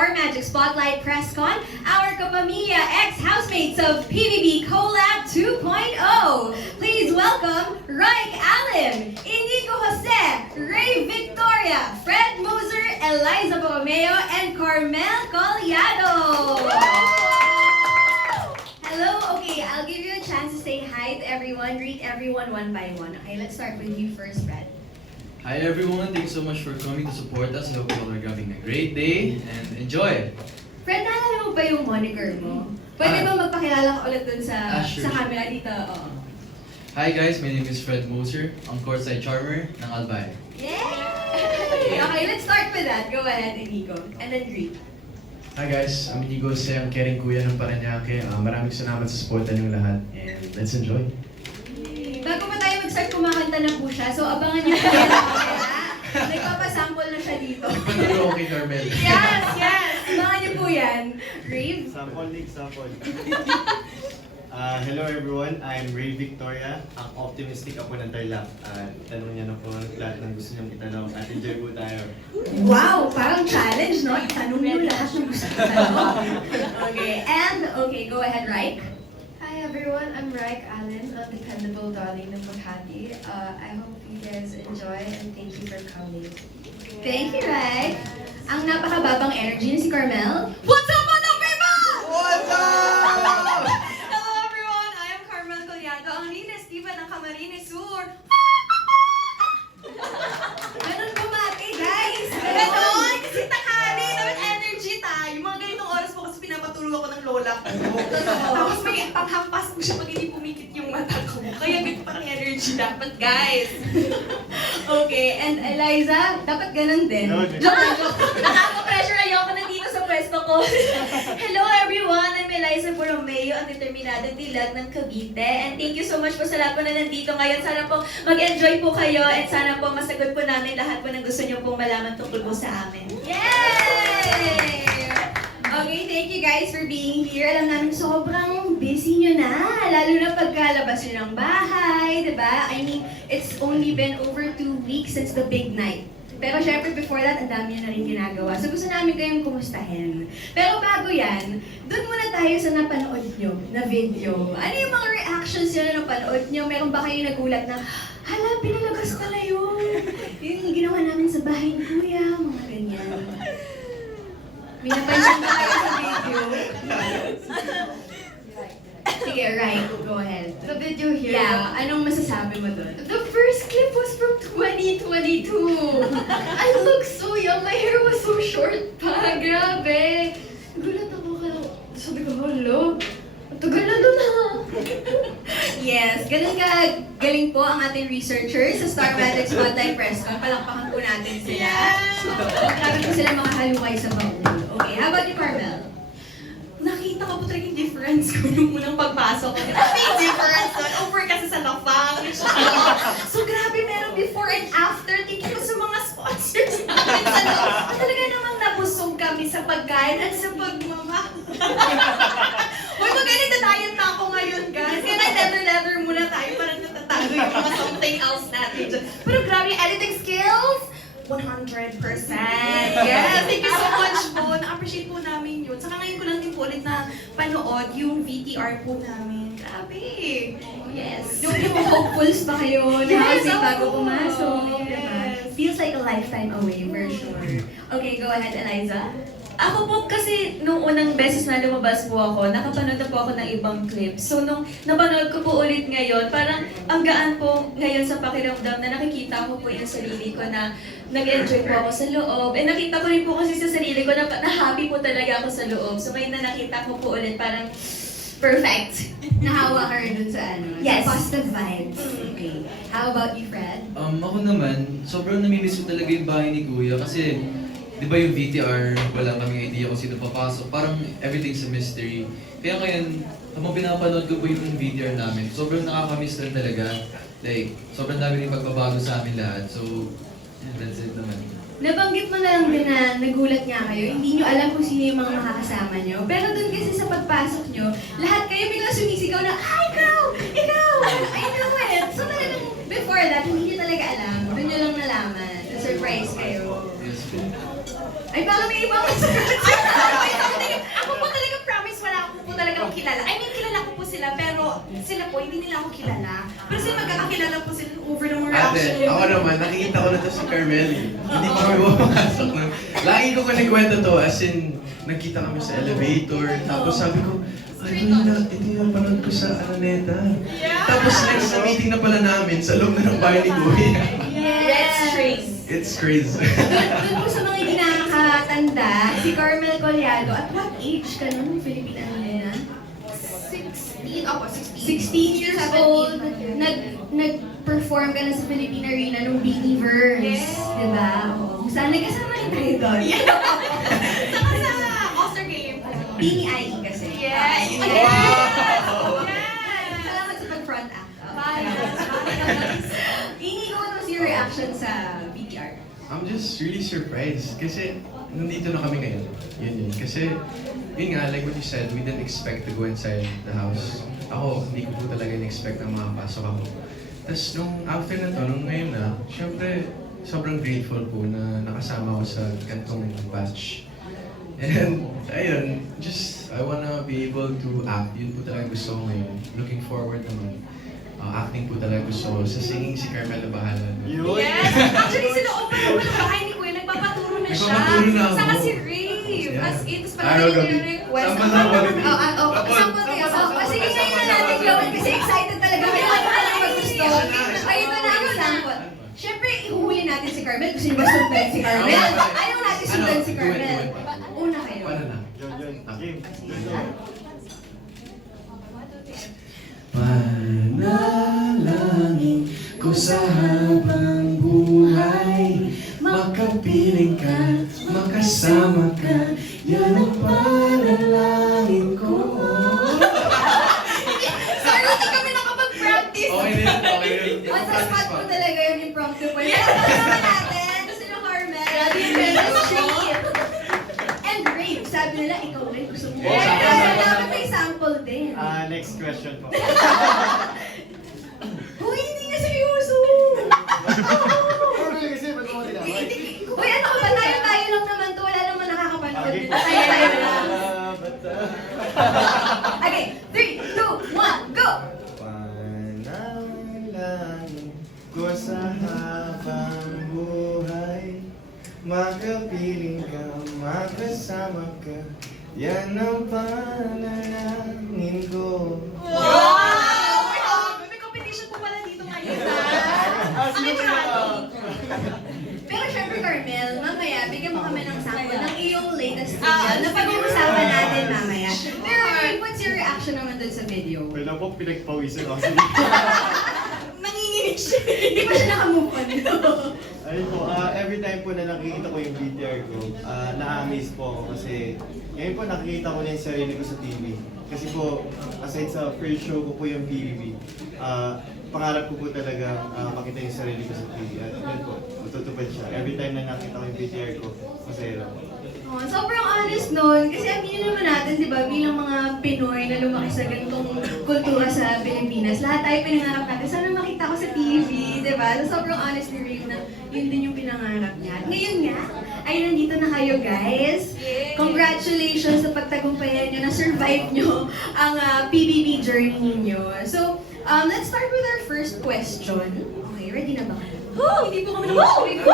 Star Magic Spotlight PressCon, our kapamilya ex-housemates of PBB Collab 2.0. Please welcome Raik Allen, Inigo Jose, Ray Victoria, Fred Moser, Eliza Borromeo, and Carmel Collado. Hello, okay, I'll give you a chance to say hi to everyone, greet everyone one by one. Okay, let's start with you first, Fred. Hi everyone, thanks so much for coming to support us. I hope you all are having a great day and enjoy! Fred, naalala mo ba yung moniker mo? Pwede ba magpakilala ka ulit dun Sure. sa camera dito? Oo. Hi guys, my name is Fred Moser, ang courtside charmer ng Albay. Yay! Okay, let's start with that. Go ahead, Inigo. And then greet. Hi guys, I'm Inigo Jose, ang caring kuya ng Paranaque. Maraming salamat sa supportan niyo lahat and let's enjoy. Bago pa tayo mag-start, kumakanta na po siya. So, abangan niyo po yan mamaya. Nagpapasample na siya dito. Panalo kay Carmel. Yes, yes! Abangan niyo po yan. Rave? Sample, Nick, sample. Hello everyone, I'm Ray Victoria, ang optimistic ako ng Tarlac. Tanong niya na po lahat ng gusto niyong itanong at enjoy po tayo. Wow! Parang challenge, no? Itanong niyo lahat ng gusto niyo itanong. Okay, and, okay, go ahead, Raik. Hi everyone, I'm Raik Allen, a dependable darling ng Makati. I hope you guys enjoy and thank you for coming. Thank you, Raik. Ang napakababang energy ni si Carmel. What's up, mga people? What's up? Hello everyone! I am Carmel Collado, ang linis diva ng Camarines Sur. Ganun bumati, guys! Ganon! Kasi tanghali, dapat energy tayo. Mga ganitong oras po kasi pinapatulog ako ng lola ko. Tapos may panghampas ko siya pag hindi pumikit yung mata ko. Kaya ganito parang energy dapat, guys. Okay, and Eliza, dapat ganun din. No, Nakaka-pressure ayoko nandito sa pwesto ko. Hello everyone! I'm Eliza Borromeo, ang determinadong dilag ng Cavite. And thank you so much po sa lahat po na nandito ngayon. Sana po mag-enjoy po kayo and sana po masagot po namin lahat po ng gusto niyo pong malaman tungkol po sa amin. Yay! Okay, thank you guys for being here. Alam namin sobrang busy nyo na, lalo na pagkalabas nyo ng bahay, diba? I mean, it's only been over 2 weeks since the big night. Pero syempre before that, ang dami nyo na rin ginagawa. So gusto namin kayong kumustahin. Pero bago yan, dun muna tayo sa napanood nyo na video. Ano yung mga reactions nyo na napanood nyo? Meron ba kayo nagulat na, hala, pinalabas pala yun? Yung ginawa namin sa bahay ni Kuya, mga ganyan. May napansin ba kayo sa video? Sige, right, go ahead. The video here, Yeah, anong masasabi mo dun? the first clip was from 2022. I look so young, my hair was so short pa, grabe. Nagulat ako sabi ko, hello, matagal na dun ha. Yes, ganun ka galing po ang ating researchers sa Star Magic Spotlight PressCon. Palakpakan po natin sila. Marami po sila mga halukay sa baul. Okay, how about you, Carmel? Nakita ko po talaga yung difference ko nung unang pagpasok ko. May difference doon. Over kasi sa lapang. So grabe, meron before and after. Thank you sa mga sponsors namin sa loob. Talaga namang nabusog kami sa pagkain at sa pagmama. Uy, magaling na diet na ako ngayon, guys. Kaya leather muna tayo para natatago yung mga something else natin dyan. Pero grabe, editing skills, 100%. Yes, thank you so much po. Na-appreciate po namin yun. Saka ngayon ko lang din po ulit na panood yung VTR po namin. Grabe. Yes. Yung hopefuls pa kayo na Yes, kasi bago oo. pumasok. Diba? Yes. Feels like a lifetime away, for sure. Okay, go ahead, Eliza. Ako po kasi nung unang beses na lumabas po ako, nakapanood na po ako ng ibang clips. So nung napanood ko po ulit ngayon, parang ang gaan po ngayon sa pakiramdam na nakikita ko po yung sarili ko na nag-enjoy po ako sa loob. Eh nakita ko rin po kasi sa sarili ko na happy po talaga ako sa loob. So ngayon na nakita ko po ulit parang perfect. Nahawa ka rin dun sa ano? Yes. Sa positive vibes. Okay. How about you, Fred? Ako naman, sobrang namimiss ko talaga yung bahay ni Kuya kasi di ba yung VTR, wala kaming idea kung sino papasok. Parang everything's a mystery. Kaya ngayon, habang pinapanood ko po yung VTR namin, sobrang nakakamiss lang talaga. Like, sobrang dami rin pagbabago sa amin lahat. So, yeah, that's it naman. Nabanggit mo na lang din na nagulat nga kayo, hindi nyo alam kung sino yung mga makakasama nyo. Pero dun kasi sa pagpasok nyo, lahat kayo biglang sumisigaw na, ah, ikaw! Ikaw! I know it! So talagang before that, hindi nyo talaga alam. Dun nyo lang nalaman. Na-surprise kayo. Yes po. Ay, baka may ibang Ako po talaga promise wala ako po talagang kilala. I mean, kilala ko po sila, pero sila po, hindi nila ako kilala. Pero sila magkakakilala po sila over the Ate, reaction. ako naman, nakikita ko na to si Carmel. Hindi pa kami pumapasok na. Lagi ko kinikwento to, as in, nagkita kami sa elevator, tapos sabi ko, ay, ito yung panood ko sa Araneta. Tapos next na meeting na pala namin, sa loob na ng bahay ni Kuya. Red strings. It's crazy. Doon po sa mga hindi nakakatanda, si Carmel Collado, at what age ka nun? Filipina na? 16. Ako, 16. 16 years old, nag-perform ka na sa Philippine Arena nung Believers. Yes. Diba? Oo. Saan nagkasama rin kayo doon? Saka sa All-Star Game po. Bini IE kasi. Yes! Wow! Yes! Salamat sa pag-front act. Bye! Ini, what was your reaction sa VTR? I'm just really surprised kasi nandito na kami ngayon. Yun. Kasi, yun nga, like what you said, we didn't expect to go inside the house. Ako, hindi ko po talaga in-expect na makapasok ako. Tapos nung after na to, nung ngayon na, syempre, sobrang grateful po na nakasama ko sa gantong batch. And, ayun, just, I wanna be able to act. Yun po talaga gusto ko ngayon. Looking forward naman. Acting po talaga gusto ko. Sa singing si Carmela bahala. Yun. Yes! Actually, sila open ng bahay ni Kuya, nagpapaturo na siya. Nagpapaturo na ako. Saka si Rave. Yeah. As in, tapos Araw parang gabi. nire-request. Sample. Sample kayo. Sige, ngayon na natin gawin kasi excited talaga. May ano na lang mag-gusto. Ayun na ang sample. Siyempre, ihuhuli natin si Carmel. Gusto niyo ba sundan si Carmel? Ayaw natin sundan si Carmel. Una kayo. Paano na? Yun. Game. Panalangin ko sa habang buhay, makapiling ka, makasama ka, yan ang panalangin ko. Sorry, hindi kami nakapag-practice. Okay din. On the spot po talaga yung impromptu po. Pero naman natin, sino Carmel? Chemistry. And Rave, sabi nila, ikaw rin gusto mo. Yes. Kaya dapat may sample din. Next question po. Uy, hindi na seryoso. Kasi ba't mo tinawag? Uy, ano ka ba? Tayo lang naman to. Wala naman nakakapanood. Okay. Tayo lang. Bata. Okay, 3, 2, 1, go! Panalangin ko sa habang buhay, makapiling ka, makasama ka, yan ang panalangin ko. Wow! May competition po pala dito ngayon, ha? Ang entrado. Pero syempre, Carmel, mamaya, bigyan mo kami ng sample ng iyong latest video na pag-uusapan natin mamaya. Pero, what's your reaction naman dun sa video? Wala po, pinagpawisan ako. Nanginginig siya. Hindi pa siya nakamove on. Ayun po, every time po na nakikita ko yung VTR ko, na-amaze po ako kasi ngayon po nakikita ko na yung sarili ko sa TV. Kasi po, aside sa first show ko po yung PBB, pangarap ko po talaga makita yung sarili ko sa TV. At yun po, matutupad siya. Every time na nakita ko yung VTR ko, masaya lang po. Oh, sobrang honest nun. Kasi aminin naman natin, di ba, bilang mga Pinoy na lumaki sa ganitong kultura sa Pilipinas, lahat tayo pinangarap natin. Sana makita ko sa TV, di ba? So, sobrang honest ni Rave na yun din yung pinangarap niya. At ngayon nga, ay nandito na kayo, guys. Congratulations sa pagtagumpayan nyo, na-survive nyo ang PBB journey ninyo. So, let's start with our first question. Okay, ready na ba kayo? Hindi po kami nakapag-review.